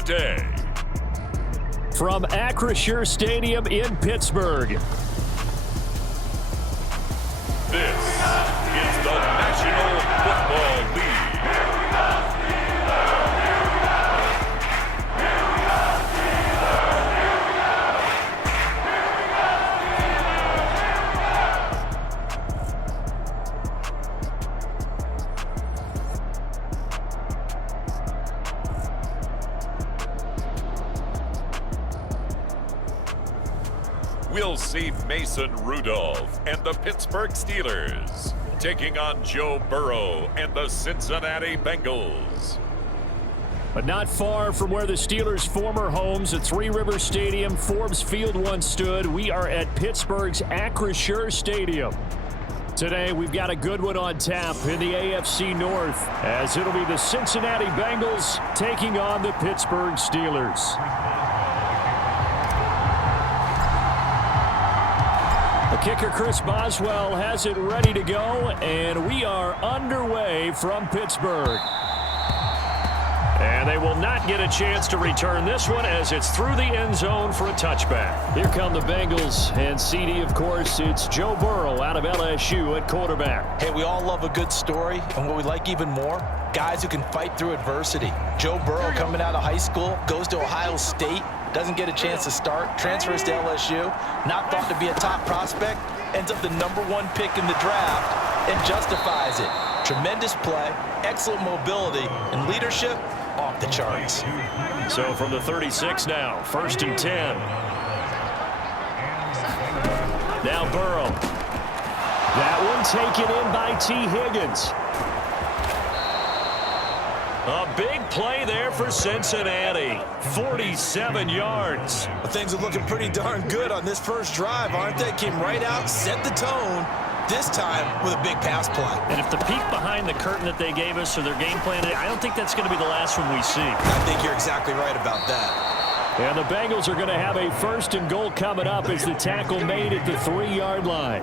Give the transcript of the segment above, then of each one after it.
today. From Acrisure Stadium in Pittsburgh. This is the National Football League. We'll see Mason Rudolph and the Pittsburgh Steelers taking on Joe Burrow and the Cincinnati Bengals. But not far from where the Steelers' former homes at Three Rivers Stadium, Forbes Field once stood, we are at Pittsburgh's Acrisure Stadium. Today, we've got a good one on tap in the AFC North, as it'll be the Cincinnati Bengals taking on the Pittsburgh Steelers. The kicker, Chris Boswell, has it ready to go, and we are underway from Pittsburgh. And they will not get a chance to return this one as it's through the end zone for a touchback. Here come the Bengals, and CD, of course, it's Joe Burrow out of LSU at quarterback. Hey, we all love a good story, and what we like even more, guys who can fight through adversity. Joe Burrow coming out of high school, goes to Ohio State, doesn't get a chance to start, transfers to LSU, not thought to be a top prospect, ends up the #1 pick in the draft, and justifies it. Tremendous play, excellent mobility, and leadership off the charts. So from the 36 now, 1st and 10. Now Burrow. That one taken in by T. Higgins. A big play there for Cincinnati. 47 yards. Well, things are looking pretty darn good on this first drive, aren't they? Came right out, set the tone, this time with a big pass play. And if the peek behind the curtain that they gave us or their game plan, I don't think that's going to be the last one we see. I think you're exactly right about that. And the Bengals are going to have a 1st and goal coming up as the tackle made at the 3-yard line.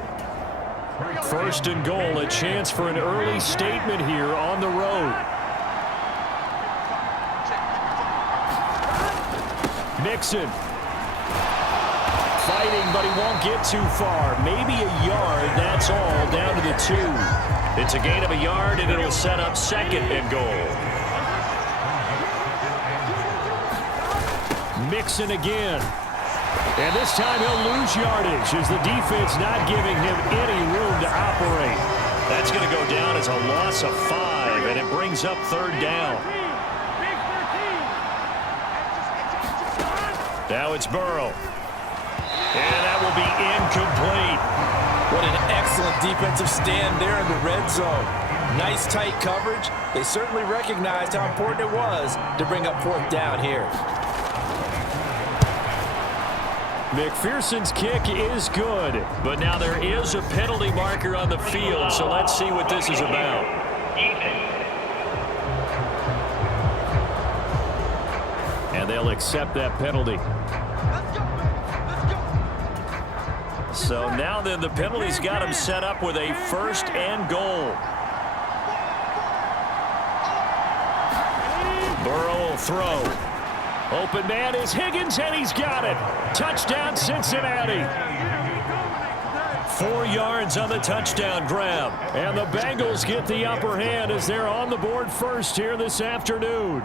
1st and goal, a chance for an early statement here on the road. Mixon. Fighting, but he won't get too far. Maybe a yard, that's all, down to the 2. It's a gain of a yard, and it'll set up 2nd and goal. Mixon again. And this time he'll lose yardage as the defense not giving him any room to operate. That's going to go down as a loss of 5, and it brings up 3rd down. Now it's Burrow. And that will be incomplete. What an excellent defensive stand there in the red zone. Nice tight coverage. They certainly recognized how important it was to bring up 4th down here. McPherson's kick is good, but now there is a penalty marker on the field, so let's see what this is about. And they'll accept that penalty. So now then the penalty's got him set up with a 1st and goal. Burrow will throw. Open man is Higgins, and he's got it. Touchdown, Cincinnati. 4 yards on the touchdown grab. And the Bengals get the upper hand as they're on the board first here this afternoon.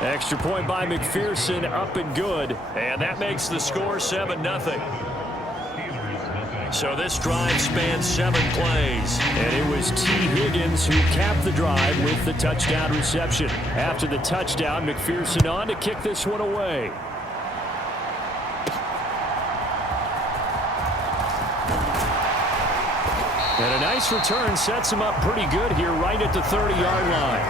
Extra point by McPherson, up and good. And that makes the score 7-0. So this drive spans 7 plays. And it was T. Higgins who capped the drive with the touchdown reception. After the touchdown, McPherson on to kick this one away. And a nice return sets him up pretty good here right at the 30-yard line.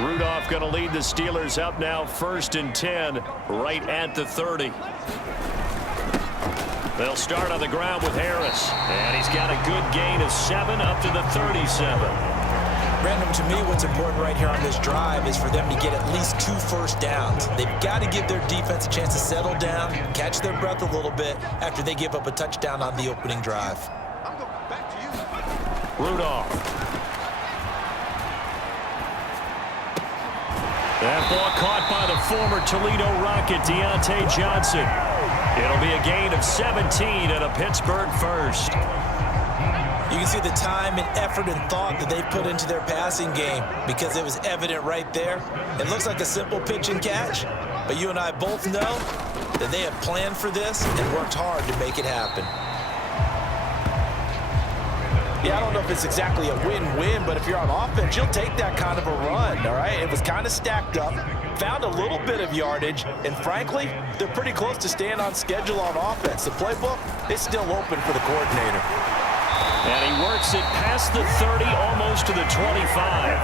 Rudolph going to lead the Steelers up now 1st and 10 right at the 30. They'll start on the ground with Harris. And he's got a good gain of 7 up to the 37. Brandon, to me, what's important right here on this drive is for them to get at least 2 first downs. They've got to give their defense a chance to settle down, catch their breath a little bit after they give up a touchdown on the opening drive. Rudolph. That ball caught by the former Toledo Rocket, Deontay Johnson. It'll be a gain of 17 and a Pittsburgh first. You can see the time and effort and thought that they put into their passing game because it was evident right there. It looks like a simple pitch and catch, but you and I both know that they have planned for this and worked hard to make it happen. Yeah, I don't know if it's exactly a win-win, but if you're on offense, you'll take that kind of a run, all right? It was kind of stacked up, found a little bit of yardage, and frankly, they're pretty close to staying on schedule on offense. The playbook is still open for the coordinator. And he works it past the 30, almost to the 25.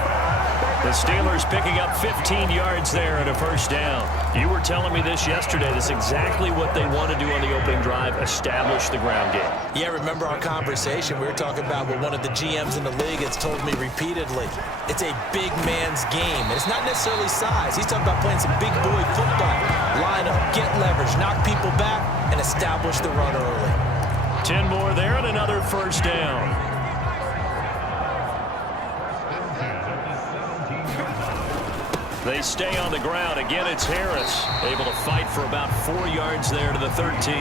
The Steelers picking up 15 yards there and a first down. You were telling me this yesterday. This is exactly what they want to do on the opening drive, establish the ground game. Yeah, remember our conversation? We were talking about what one of the GMs in the league has told me repeatedly. It's a big man's game. And it's not necessarily size. He's talking about playing some big boy football. Line up, get leverage, knock people back, and establish the run early. 10 more there and another first down. They stay on the ground. Again, it's Harris. Able to fight for about 4 yards there to the 13.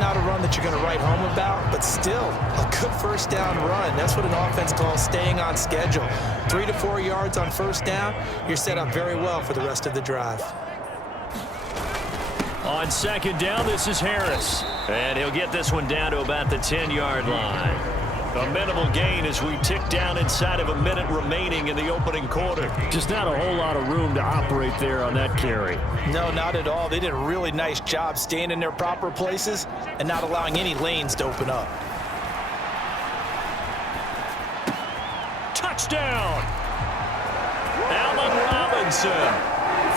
Not a run that you're going to write home about, but still a good first down run. That's what an offense calls staying on schedule. 3 to 4 yards on first down, you're set up very well for the rest of the drive. On second down, this is Harris. And he'll get this one down to about the 10-yard line. A minimal gain as we tick down inside of a minute remaining in the opening quarter. Just not a whole lot of room to operate there on that carry. No, not at all. They did a really nice job staying in their proper places and not allowing any lanes to open up. Touchdown! Allen Robinson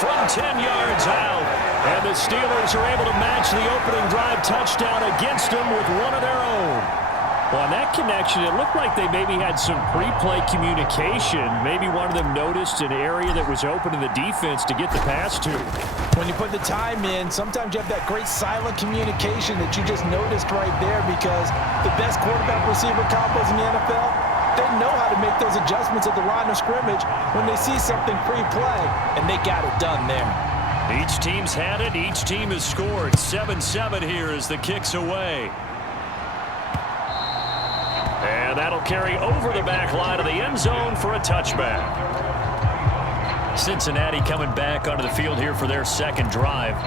from 10 yards out. And the Steelers are able to match the opening drive touchdown against them with one of their own. Well, on that connection, it looked like they maybe had some pre-play communication. Maybe one of them noticed an area that was open to the defense to get the pass to. When you put the time in, sometimes you have that great silent communication that you just noticed right there because the best quarterback-receiver combos in the NFL, they know how to make those adjustments at the line of scrimmage when they see something pre-play, and they got it done there. Each team's had it. Each team has scored. 7-7 here as the kick's away. And that'll carry over the back line of the end zone for a touchback. Cincinnati coming back onto the field here for their second drive.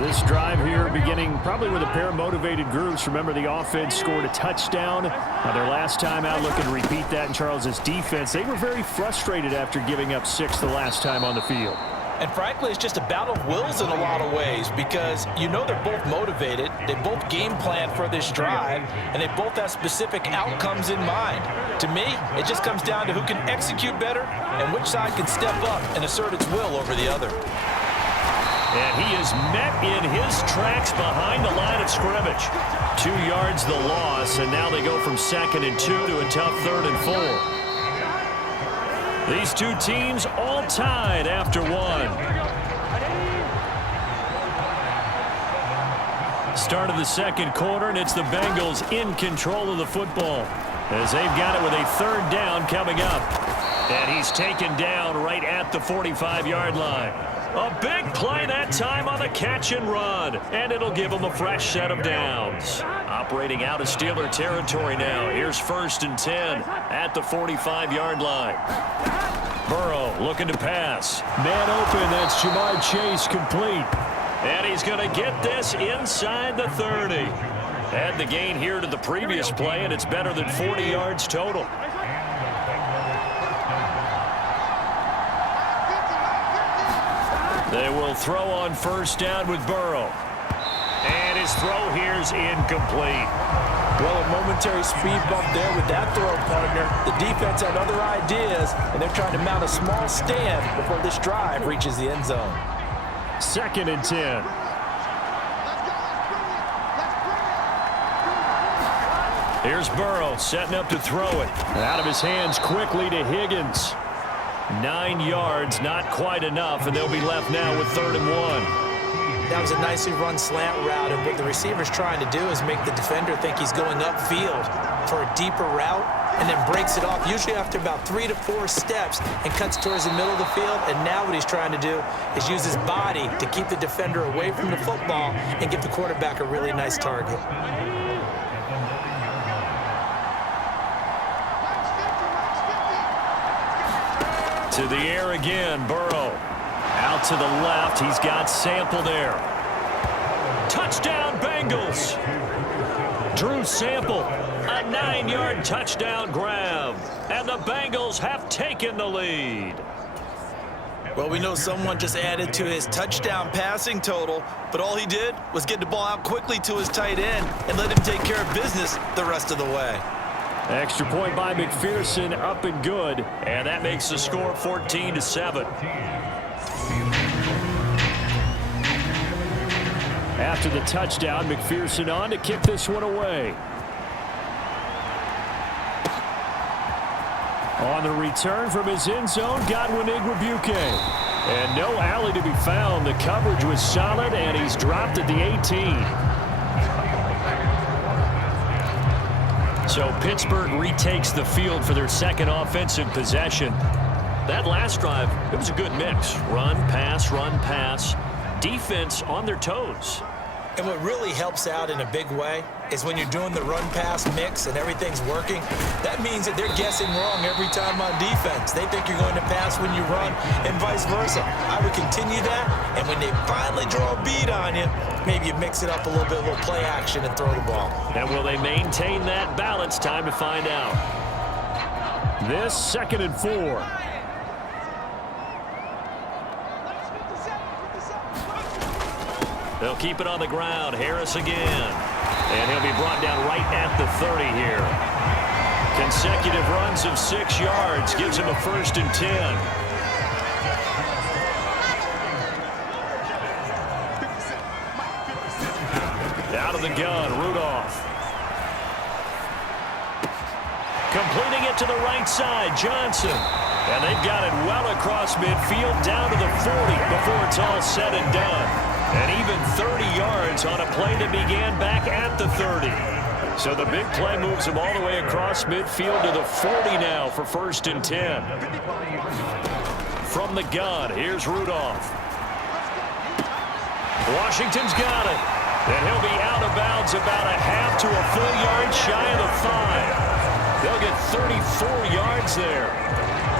This drive here beginning probably with a pair of motivated groups. Remember, the offense scored a touchdown their last time out. Looking to repeat that in Charles's defense. They were very frustrated after giving up 6 the last time on the field. And frankly, it's just a battle of wills in a lot of ways because you know they're both motivated, they both game plan for this drive, and they both have specific outcomes in mind. To me, it just comes down to who can execute better and which side can step up and assert its will over the other. And he is met in his tracks behind the line of scrimmage. 2 yards the loss, and now they go from 2nd and 2 to a tough 3rd and 4. These two teams all tied after 1. Start of the second quarter, and it's the Bengals in control of the football as they've got it with a 3rd down coming up. And he's taken down right at the 45-yard line. A big play that time on the catch and run, and it'll give them a fresh set of downs. Operating out of Steeler territory now. Here's 1st and 10 at the 45-yard line. Burrow looking to pass. Man open, that's Jamar Chase complete. And he's going to get this inside the 30. Add the gain here to the previous play, and it's better than 40 yards total. They will throw on 1st down with Burrow. And his throw here's incomplete. Well, a momentary speed bump there with that throw, partner. The defense had other ideas, and they're trying to mount a small stand before this drive reaches the end zone. 2nd and 10. Here's Burrow setting up to throw it. And out of his hands quickly to Higgins. 9 yards, not quite enough, and they'll be left now with 3rd and 1. That was a nicely run slant route, and what the receiver's trying to do is make the defender think he's going upfield for a deeper route, and then breaks it off, usually after about 3 to 4 steps, and cuts towards the middle of the field. And now what he's trying to do is use his body to keep the defender away from the football and give the quarterback a really nice target. To the air again, Burrow. Out to the left, he's got Sample there. Touchdown, Bengals! Drew Sample, a 9-yard touchdown grab. And the Bengals have taken the lead. Well, we know someone just added to his touchdown passing total, but all he did was get the ball out quickly to his tight end and let him take care of business the rest of the way. Extra point by McPherson, up and good, and that makes the score 14-7. After the touchdown, McPherson on to kick this one away. On the return from his end zone, Godwin Igwebuike. And no alley to be found. The coverage was solid, and he's dropped at the 18. So Pittsburgh retakes the field for their second offensive possession. That last drive, it was a good mix. Run, pass, defense on their toes. And what really helps out in a big way is when you're doing the run-pass mix and everything's working, that means that they're guessing wrong every time on defense. They think you're going to pass when you run and vice versa. I would continue that, and when they finally draw a beat on you, maybe you mix it up a little bit, a little play action and throw the ball. And will they maintain that balance? Time to find out. This 2nd and 4. They'll keep it on the ground. Harris again. And he'll be brought down right at the 30 here. Consecutive runs of 6 yards gives him a 1st and 10. Out of the gun, Rudolph. Completing it to the right side, Johnson. And they've got it well across midfield down to the 40 before it's all said and done. And even 30 yards on a play that began back at the 30. So the big play moves him all the way across midfield to the 40 now for 1st and 10. From the gun, here's Rudolph. Washington's got it. And he'll be out of bounds about a half to a full yard shy of the 5. They'll get 34 yards there.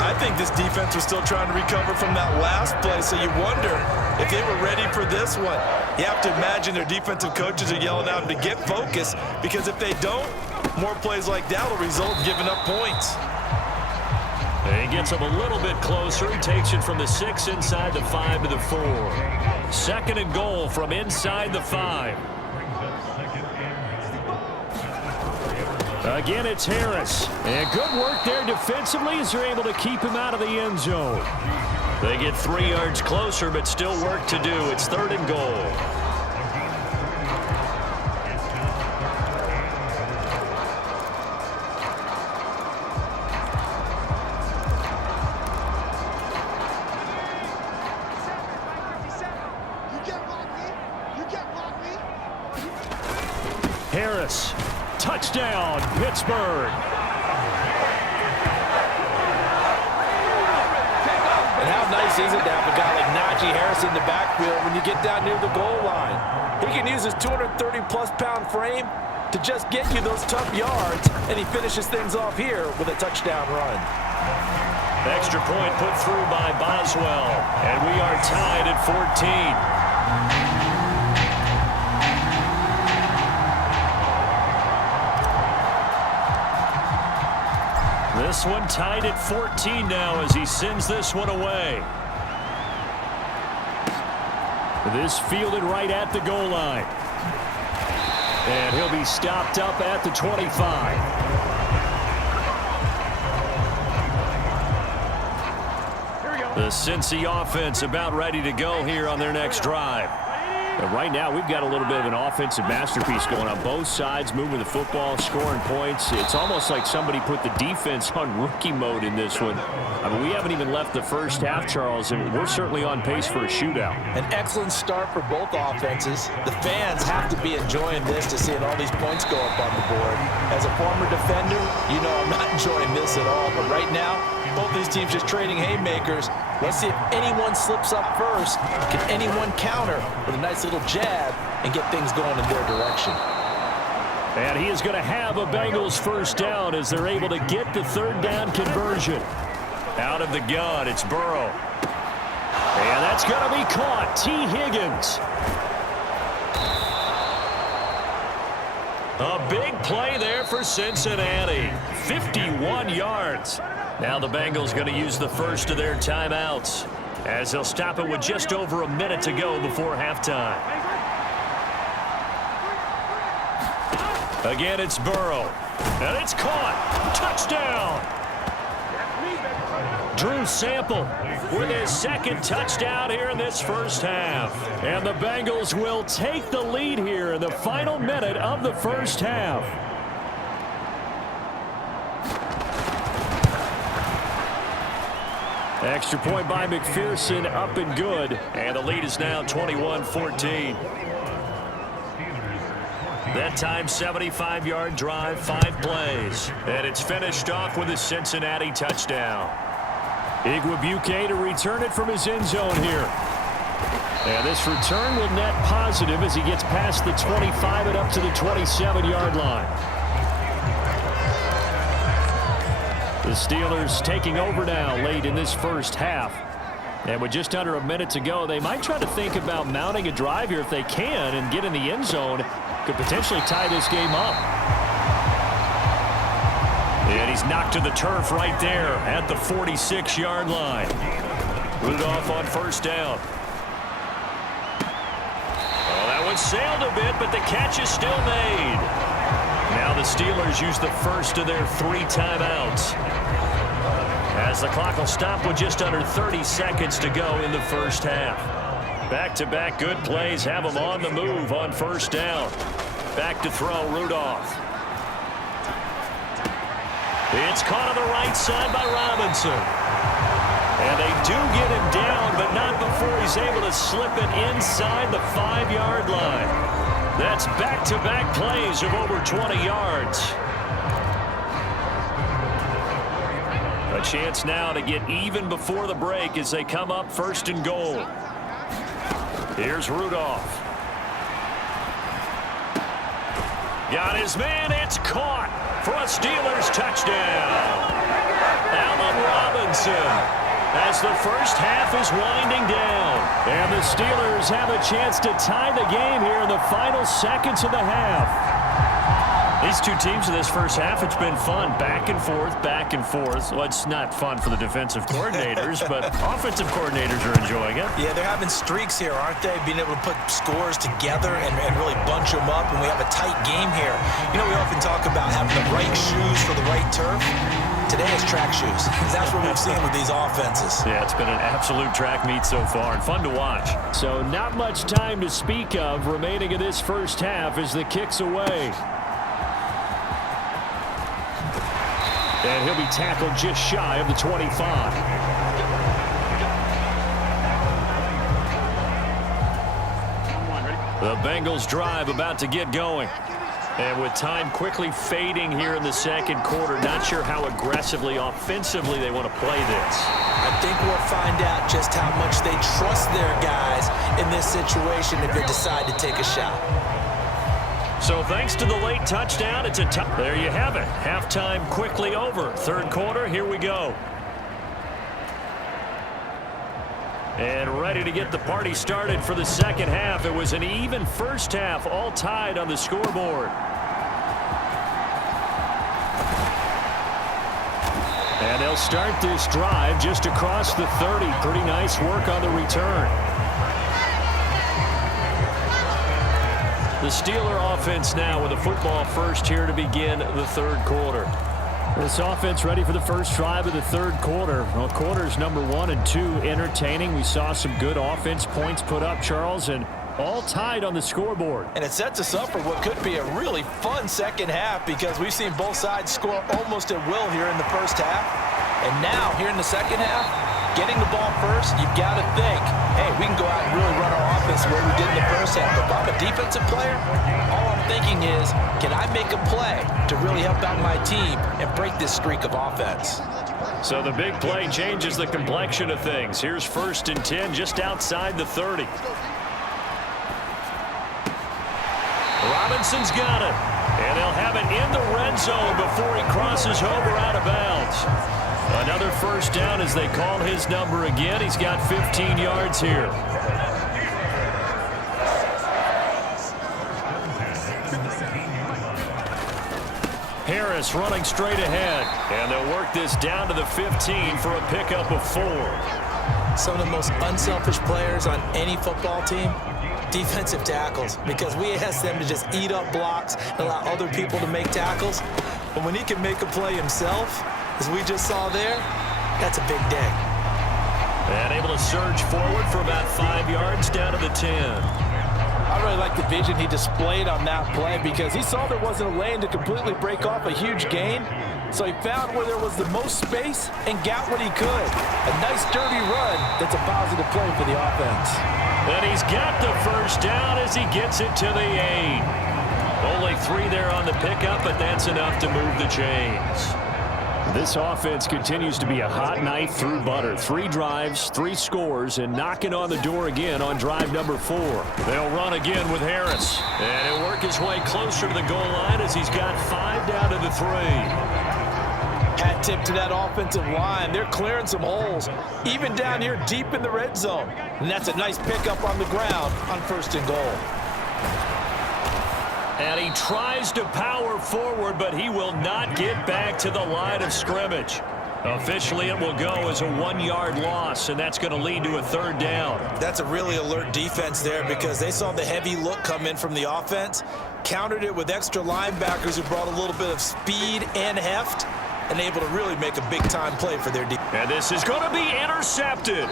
I think this defense was still trying to recover from that last play, so you wonder if they were ready for this one. You have to imagine their defensive coaches are yelling at them to get focused, because if they don't, more plays like that will result in giving up points. And he gets them a little bit closer. He takes it from the 6 inside the 5 to the 4. 2nd and goal from inside the 5. Again, it's Harris. And good work there defensively as they're able to keep him out of the end zone. They get 3 yards closer, but still work to do. It's 3rd and goal. Harris, touchdown, Pittsburgh. And how nice is it to have a guy like Najee Harris in the backfield when you get down near the goal line? He can use his 230-plus pound frame to just get you those tough yards, and he finishes things off here with a touchdown run. Extra point put through by Boswell, and we are tied at 14. This one tied at 14 now as he sends this one away. This fielded right at the goal line. And he'll be stopped up at the 25. The Cincy offense about ready to go here on their next drive. And right now, we've got a little bit of an offensive masterpiece going on both sides, moving the football, scoring points. It's almost like somebody put the defense on rookie mode in this one. I mean, we haven't even left the first half, Charles, and we're certainly on pace for a shootout. An excellent start for both offenses. The fans have to be enjoying this to seeing all these points go up on the board. As a former defender, you know I'm not enjoying this at all. But right now, both these teams just trading haymakers. Let's see if anyone slips up first. Can anyone counter with a nice little jab and get things going in their direction? And he is going to have a Bengals first down as they're able to get the third down conversion. Out of the gun, it's Burrow. And that's going to be caught. T. Higgins. A big play there for Cincinnati. 51 yards. Now the Bengals going to use the first of their timeouts as they'll stop it with just over a minute to go before halftime. Again, it's Burrow. And it's caught. Touchdown. Drew Sample with his second touchdown here in this first half. And the Bengals will take the lead here in the final minute of the first half. Extra point by McPherson, up and good. And the lead is now 21-14. That time, 75-yard drive, 5 plays. And it's finished off with a Cincinnati touchdown. Igwebuike to return it from his end zone here. And this return will net positive as he gets past the 25 and up to the 27-yard line. The Steelers taking over now late in this first half. And with just under a minute to go, they might try to think about mounting a drive here if they can and get in the end zone. Could potentially tie this game up. And he's knocked to the turf right there at the 46-yard line. Rudolph on first down. Oh, that one sailed a bit, but the catch is still made. Now the Steelers use the first of their 3 timeouts, as the clock will stop with just under 30 seconds to go in the first half. Back-to-back good plays have them on the move on first down. Back to throw, Rudolph. It's caught on the right side by Robinson. And they do get him down, but not before he's able to slip it inside the 5-yard line. That's back-to-back plays of over 20 yards. A chance now to get even before the break as they come up first and goal. Here's Rudolph. Got his man. It's caught for a Steelers touchdown. Allen Robinson, as the first half is winding down. And the Steelers have a chance to tie the game here in the final seconds of the half. These two teams in this first half, it's been fun. Back and forth, back and forth. Well, it's not fun for the defensive coordinators, but offensive coordinators are enjoying it. Yeah, they're having streaks here, aren't they? Being able to put scores together and really bunch them up, and we have a tight game here. You know, we often talk about having the right shoes for the right turf. Today is track shoes. That's what we've seen with these offenses. Yeah, it's been an absolute track meet so far, and fun to watch. So not much time to speak of remaining in this first half as the kick's away. And he'll be tackled just shy of the 25. The Bengals drive about to get going. And with time quickly fading here in the second quarter, not sure how aggressively, offensively they want to play this. I think we'll find out just how much they trust their guys in this situation if they decide to take a shot. So thanks to the late touchdown, it's a tough. There you have it. Halftime quickly over. Third quarter, here we go. And ready to get the party started for the second half. It was an even first half, all tied on the scoreboard. And they'll start this drive just across the 30. Pretty nice work on the return. The Steeler offense now with a football first here to begin the third quarter. This offense ready for the first drive of the third quarter. Well, quarters number 1 and 2 entertaining. We saw some good offense points put up, Charles, and all tied on the scoreboard. And it sets us up for what could be a really fun second half because we've seen both sides score almost at will here in the first half. And now, here in the second half, getting the ball first, you've got to think, hey, we can go out and really run our offense the way we did in the first half. But if I'm a defensive player, all I'm thinking is, can I make a play to really help out my team and break this streak of offense? So the big play changes the complexion of things. Here's 1st and 10 just outside the 30. Robinson's got it. And they'll have it in the red zone before he crosses over out of bounds. Another first down as they call his number again. He's got 15 yards here. Harris running straight ahead. And they'll work this down to the 15 for a pickup of 4. Some of the most unselfish players on any football team, defensive tackles, because we ask them to just eat up blocks and allow other people to make tackles. But when he can make a play himself, as we just saw there, that's a big day. And able to surge forward for about 5 yards down to the 10. I really like the vision he displayed on that play because he saw there wasn't a lane to completely break off a huge gain. So he found where there was the most space and got what he could. A nice dirty run that's a positive play for the offense. And he's got the first down as he gets it to the 8. Only 3 there on the pickup, but that's enough to move the chains. This offense continues to be a hot knife through butter. 3 drives, 3 scores, and knocking on the door again on drive number 4. They'll run again with Harris. And he'll work his way closer to the goal line as he's got 5 down to the 3. Hat tip to that offensive line. They're clearing some holes, even down here deep in the red zone. And that's a nice pickup on the ground on 1st and goal. And he tries to power forward, but he will not get back to the line of scrimmage. Officially, it will go as a 1-yard loss, and that's going to lead to a 3rd down. That's a really alert defense there because they saw the heavy look come in from the offense, countered it with extra linebackers who brought a little bit of speed and heft, and able to really make a big-time play for their defense. And this is going to be intercepted.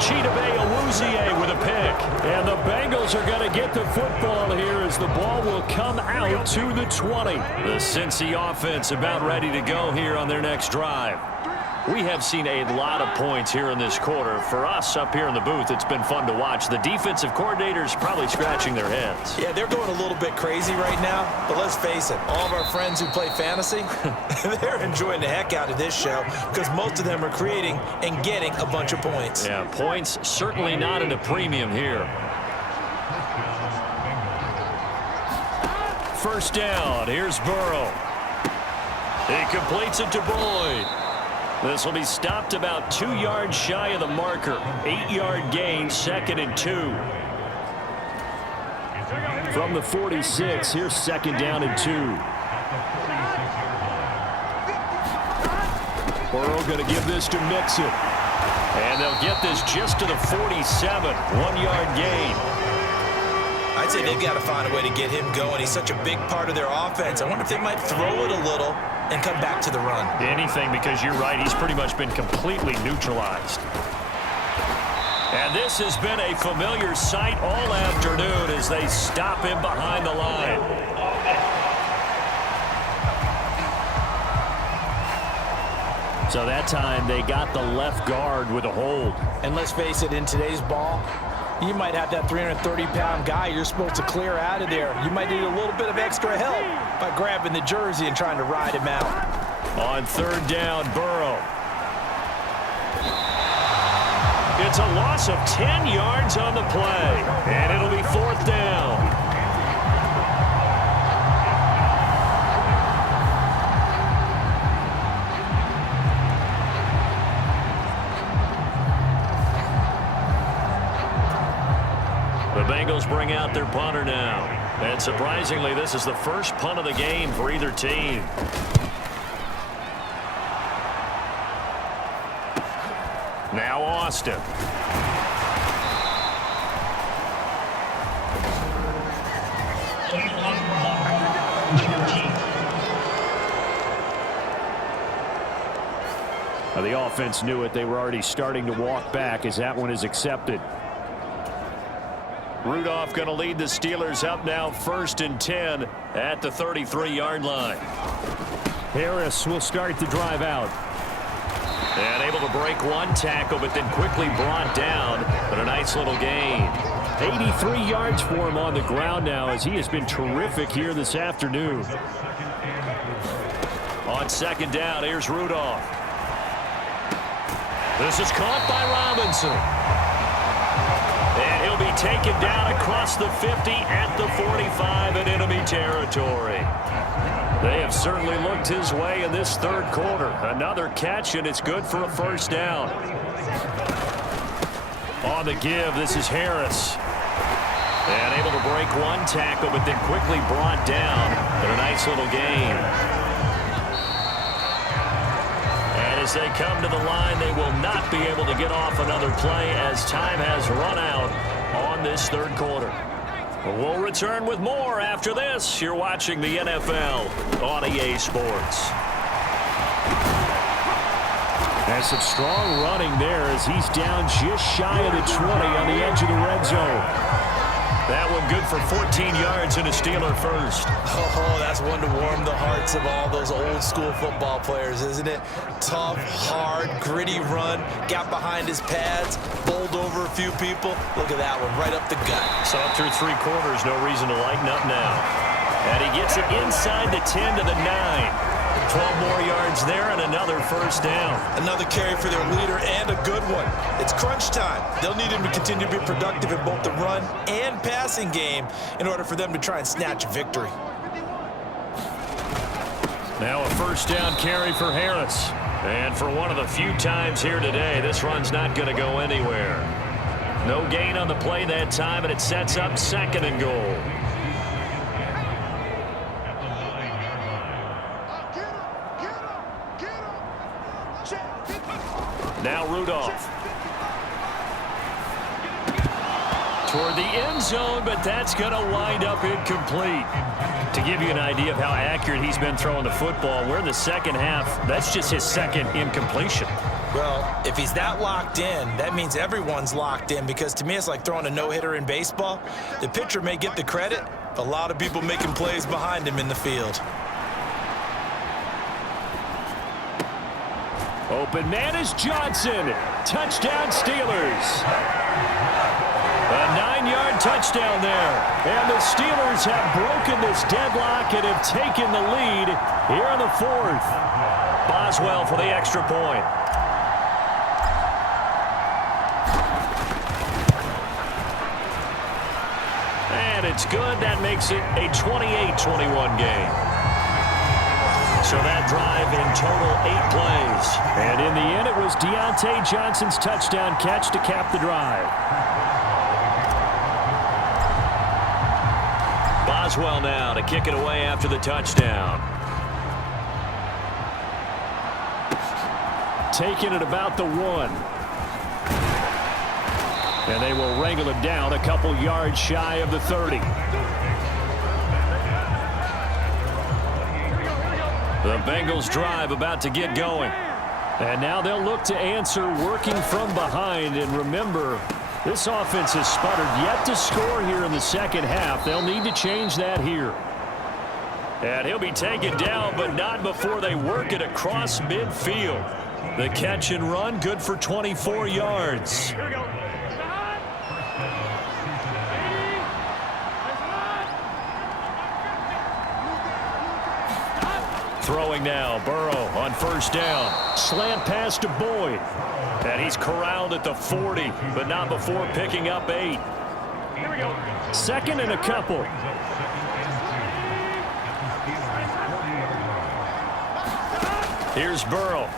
Chidobe Awuzie with a pick. And the Bengals are going to get the football here as the ball will come out to the 20. The Cincy offense about ready to go here on their next drive. We have seen a lot of points here in this quarter. For us up here in the booth, it's been fun to watch. The defensive coordinators probably scratching their heads. Yeah, they're going a little bit crazy right now, but let's face it, all of our friends who play fantasy, they're enjoying the heck out of this show because most of them are creating and getting a bunch of points. Yeah, points certainly not at a premium here. First down, here's Burrow. He completes it to Boyd. This will be stopped about 2 yards shy of the marker. 8-yard gain, 2nd and 2. From the 46, here's 2nd down and 2. Burrow going to give this to Mixon. And they'll get this just to the 47. 1-yard gain. I'd say they've got to find a way to get him going. He's such a big part of their offense. I wonder if they might throw it a little and come back to the run. Anything, because you're right, he's pretty much been completely neutralized. And this has been a familiar sight all afternoon as they stop him behind the line. So that time they got the left guard with a hold. And let's face it, in today's ball, you might have that 330-pound guy you're supposed to clear out of there. You might need a little bit of extra help by grabbing the jersey and trying to ride him out. On 3rd down, Burrow. It's a loss of 10 yards on the play, and it'll be 4th down. The Bengals bring out their punter now. And surprisingly, this is the first punt of the game for either team. Now Austin. Now the offense knew it. They were already starting to walk back as that one is accepted. Rudolph going to lead the Steelers up now 1st and 10 at the 33-yard line. Harris will start the drive out. And able to break one tackle, but then quickly brought down. But a nice little gain. 83 yards for him on the ground now, as he has been terrific here this afternoon. On 2nd down, here's Rudolph. This is caught by Robinson. And he'll be taken down across the 50 at the 45 in enemy territory. They have certainly looked his way in this 3rd quarter. Another catch, and it's good for a 1st down. On the give, this is Harris. And able to break one tackle, but then quickly brought down. But a nice little gain. And as they come to the line, they will not be able to get off another play as time has run out on this 3rd quarter. We'll return with more after this. You're watching the NFL on EA Sports. That's some strong running there as he's down just shy of the 20 on the edge of the red zone. That one good for 14 yards and a Steeler first. Oh, that's one to warm the hearts of all those old-school football players, isn't it? Tough, hard, gritty run, got behind his pads, bowled over a few people. Look at that one, right up the gut. So through 3 quarters, no reason to lighten up now. And he gets it inside the 10 to the 9. 12 more yards there and another 1st down. Another carry for their leader and a good one. It's crunch time. They'll need him to continue to be productive in both the run and passing game in order for them to try and snatch a victory. Now a 1st down carry for Harris. And for one of the few times here today, this run's not going to go anywhere. No gain on the play that time, and it sets up 2nd and goal. Now Rudolph. Toward the end zone, but that's going to wind up incomplete. To give you an idea of how accurate he's been throwing the football, we're in the 2nd half. That's just his 2nd incompletion. Well, if he's that locked in, that means everyone's locked in, because to me it's like throwing a no-hitter in baseball. The pitcher may get the credit, A lot of people making plays behind him in the field. Open man is Johnson. Touchdown Steelers. A 9-yard touchdown there. And the Steelers have broken this deadlock and have taken the lead here in the 4th. Boswell for the extra point. And it's good. That makes it a 28-21 game. So that drive in total 8 plays. And in the end, it was Deontay Johnson's touchdown catch to cap the drive. Boswell now to kick it away after the touchdown. Taking it about the 1. And they will wrangle it down a couple yards shy of the 30. The Bengals drive about to get going. And now they'll look to answer working from behind. And remember, this offense has sputtered yet to score here in the 2nd half. They'll need to change that here. And he'll be taken down, but not before they work it across midfield. The catch and run, good for 24 yards. Here we go. Throwing now, Burrow on 1st down. Slant pass to Boyd. And he's corralled at the 40, but not before picking up 8. Here we go. 2nd and a couple. Here's Burrow.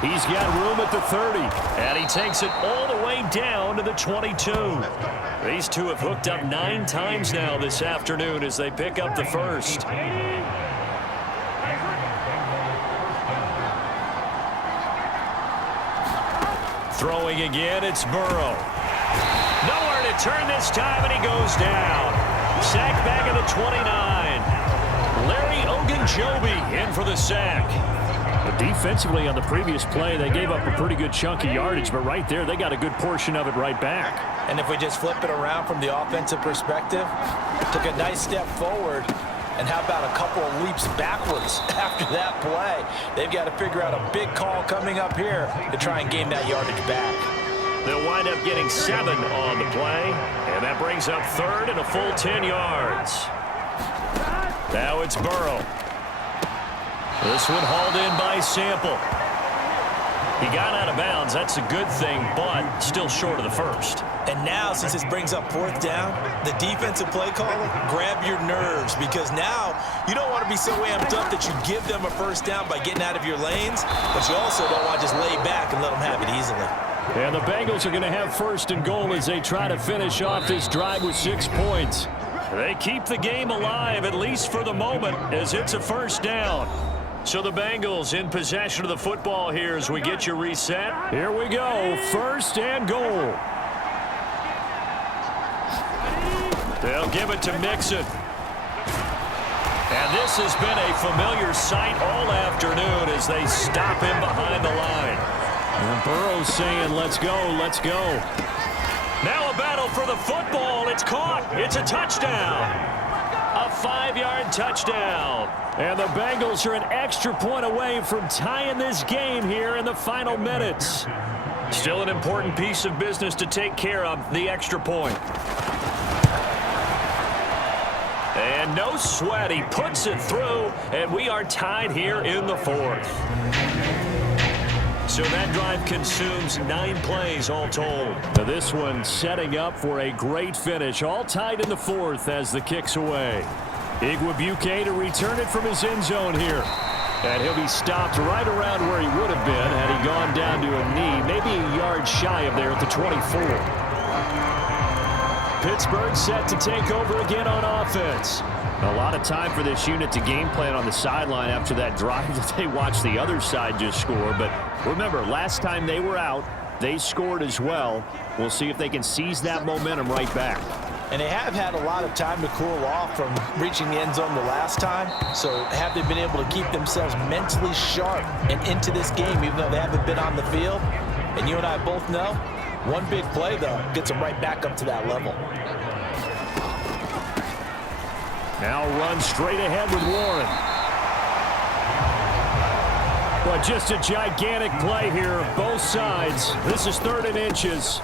He's got room at the 30, and he takes it all the way down to the 22. These two have hooked up 9 times now this afternoon as they pick up the 1st. Throwing again, it's Burrow. Nowhere to turn this time, and he goes down. Sack back at the 29. Larry Ogunjobi in for the sack. But defensively on the previous play, they gave up a pretty good chunk of yardage, but right there, they got a good portion of it right back. And if we just flip it around from the offensive perspective, took a nice step forward, and how about a couple of leaps backwards after that play? They've got to figure out a big call coming up here to try and gain that yardage back. They'll wind up getting 7 on the play, and that brings up third and a full 10 yards. Now it's Burrow. This one hauled in by Sample. He got out of bounds. That's a good thing, but still short of the first. And now, since this brings up 4th down, the defensive play caller, grab your nerves, because now you don't want to be so amped up that you give them a first down by getting out of your lanes, but you also don't want to just lay back and let them have it easily. And the Bengals are going to have 1st and goal as they try to finish off this drive with 6 points. They keep the game alive, at least for the moment, as it's a first down. So the Bengals in possession of the football here as we get you reset. Here we go, 1st and goal. They'll give it to Mixon. And this has been a familiar sight all afternoon as they stop him behind the line. And Burrow's saying, let's go, let's go. Now a battle for the football. It's caught. It's a touchdown. A 5-yard touchdown. And the Bengals are an extra point away from tying this game here in the final minutes. Still an important piece of business to take care of, the extra point. And no sweat, he puts it through, and we are tied here in the 4th. So that drive consumes 9 plays all told. Now this one setting up for a great finish, all tied in the 4th as the kick's away. Igwebuike to return it from his end zone here. And he'll be stopped right around where he would have been had he gone down to a knee, maybe a yard shy of there at the 24. Pittsburgh set to take over again on offense. A lot of time for this unit to game plan on the sideline after that drive that they watched the other side just score. But remember, last time they were out, they scored as well. We'll see if they can seize that momentum right back. And they have had a lot of time to cool off from reaching the end zone the last time. So have they been able to keep themselves mentally sharp and into this game, even though they haven't been on the field? And you and I both know, one big play, though, gets them right back up to that level. Now run straight ahead with Warren. But just a gigantic play here, both sides. This is 3rd and inches.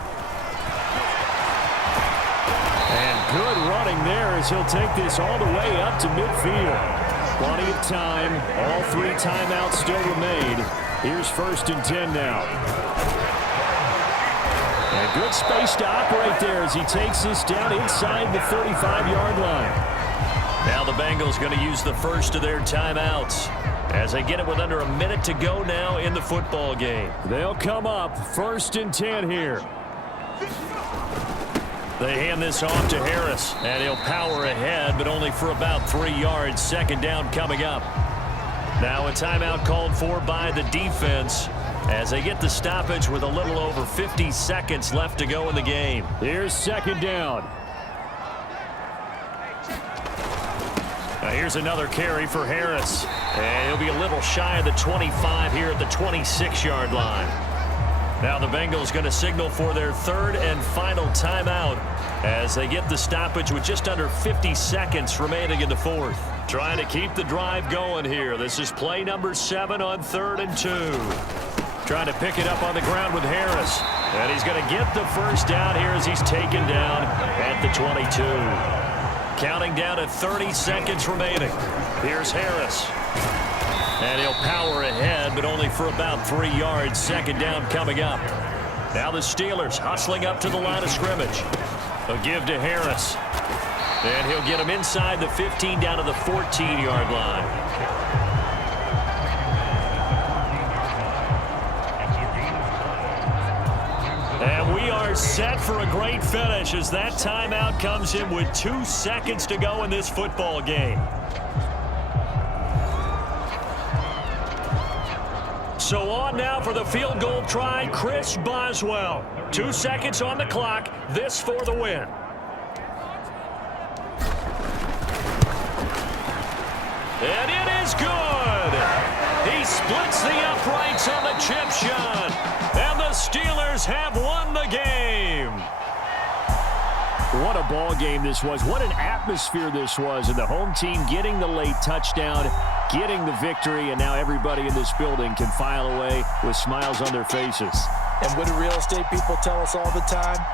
And good running there as he'll take this all the way up to midfield. Plenty of time. All 3 timeouts still remain. Here's 1st and 10 now. And good space to operate there as he takes this down inside the 35-yard line. Now the Bengals going to use the first of their timeouts as they get it with under a minute to go now in the football game. They'll come up 1st and 10 here. They hand this off to Harris, and he'll power ahead, but only for about 3 yards. 2nd down coming up. Now a timeout called for by the defense as they get the stoppage with a little over 50 seconds left to go in the game. Here's 2nd down. Now here's another carry for Harris. And he'll be a little shy of the 25 here at the 26-yard line. Now the Bengals going to signal for their 3rd and final timeout as they get the stoppage with just under 50 seconds remaining in the 4th. Trying to keep the drive going here. This is play number 7 on 3rd and 2. Trying to pick it up on the ground with Harris. And he's going to get the first down here as he's taken down at the 22. Counting down at 30 seconds remaining. Here's Harris. And he'll power ahead, but only for about 3 yards. 2nd down coming up. Now the Steelers hustling up to the line of scrimmage. A give to Harris. And he'll get him inside the 15 down to the 14-yard line. And we are set for a great finish as that timeout comes in with 2 seconds to go in this football game. So on now for the field goal try, Chris Boswell. 2 seconds on the clock, this for the win. And it is good. He splits the Miss on the chip shot. And the Steelers have won the game. What a ball game this was. What an atmosphere this was. And the home team getting the late touchdown, getting the victory, and now everybody in this building can file away with smiles on their faces. And what do real estate people tell us all the time?